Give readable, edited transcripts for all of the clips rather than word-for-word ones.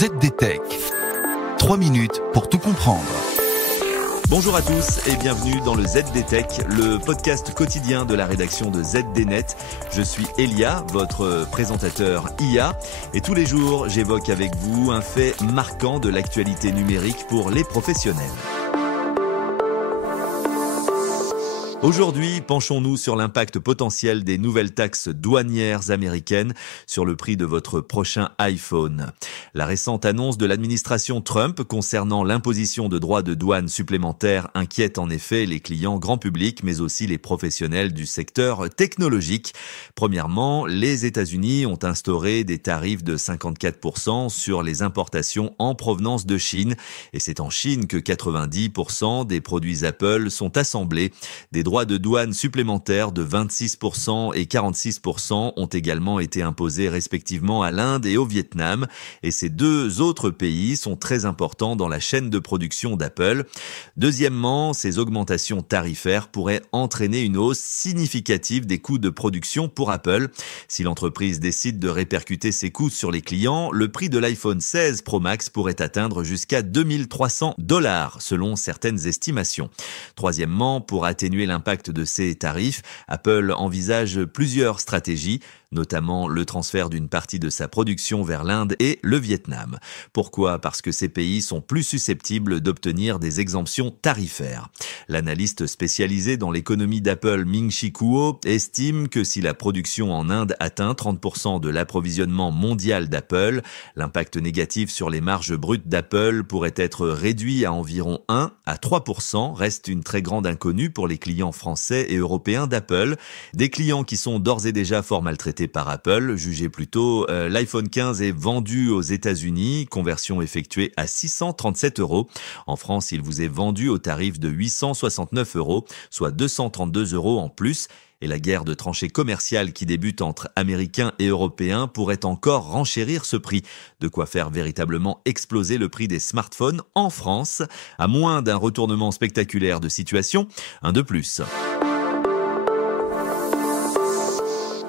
ZDTech. 3 minutes pour tout comprendre. Bonjour à tous et bienvenue dans le ZDTech, le podcast quotidien de la rédaction de ZDNet. Je suis Elia, votre présentateur IA, et tous les jours j'évoque avec vous un fait marquant de l'actualité numérique pour les professionnels. Aujourd'hui, penchons-nous sur l'impact potentiel des nouvelles taxes douanières américaines sur le prix de votre prochain iPhone. La récente annonce de l'administration Trump concernant l'imposition de droits de douane supplémentaires inquiète en effet les clients grand public, mais aussi les professionnels du secteur technologique. Premièrement, les États-Unis ont instauré des tarifs de 54% sur les importations en provenance de Chine. Et c'est en Chine que 90% des produits Apple sont assemblés. Des droits de douane supplémentaires de 26% et 46% ont également été imposés respectivement à l'Inde et au Vietnam. Et ces deux autres pays sont très importants dans la chaîne de production d'Apple. Deuxièmement, ces augmentations tarifaires pourraient entraîner une hausse significative des coûts de production pour Apple. Si l'entreprise décide de répercuter ses coûts sur les clients, le prix de l'iPhone 16 Pro Max pourrait atteindre jusqu'à $2300 selon certaines estimations. Troisièmement, pour atténuer l'impact de ces tarifs, Apple envisage plusieurs stratégies, notamment le transfert d'une partie de sa production vers l'Inde et le Vietnam. Pourquoi ? Parce que ces pays sont plus susceptibles d'obtenir des exemptions tarifaires. L'analyste spécialisé dans l'économie d'Apple, Ming-Chi Kuo, estime que si la production en Inde atteint 30% de l'approvisionnement mondial d'Apple, l'impact négatif sur les marges brutes d'Apple pourrait être réduit à environ 1 à 3%, reste une très grande inconnue pour les clients français et européens d'Apple, des clients qui sont d'ores et déjà fort maltraités par Apple. Jugez plutôt, l'iPhone 15 est vendu aux États-Unis, conversion effectuée à 637 €. En France, il vous est vendu au tarif de 869 €, soit 232 € en plus. Et la guerre de tranchées commerciales qui débute entre Américains et Européens pourrait encore renchérir ce prix. De quoi faire véritablement exploser le prix des smartphones en France, à moins d'un retournement spectaculaire de situation, un de plus.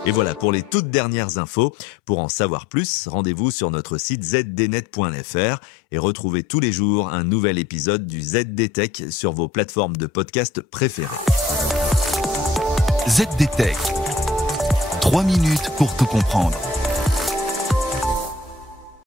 Et voilà pour les toutes dernières infos. Pour en savoir plus, rendez-vous sur notre site zdnet.fr et retrouvez tous les jours un nouvel épisode du ZDTech sur vos plateformes de podcast préférées. ZDTech. 3 minutes pour tout comprendre.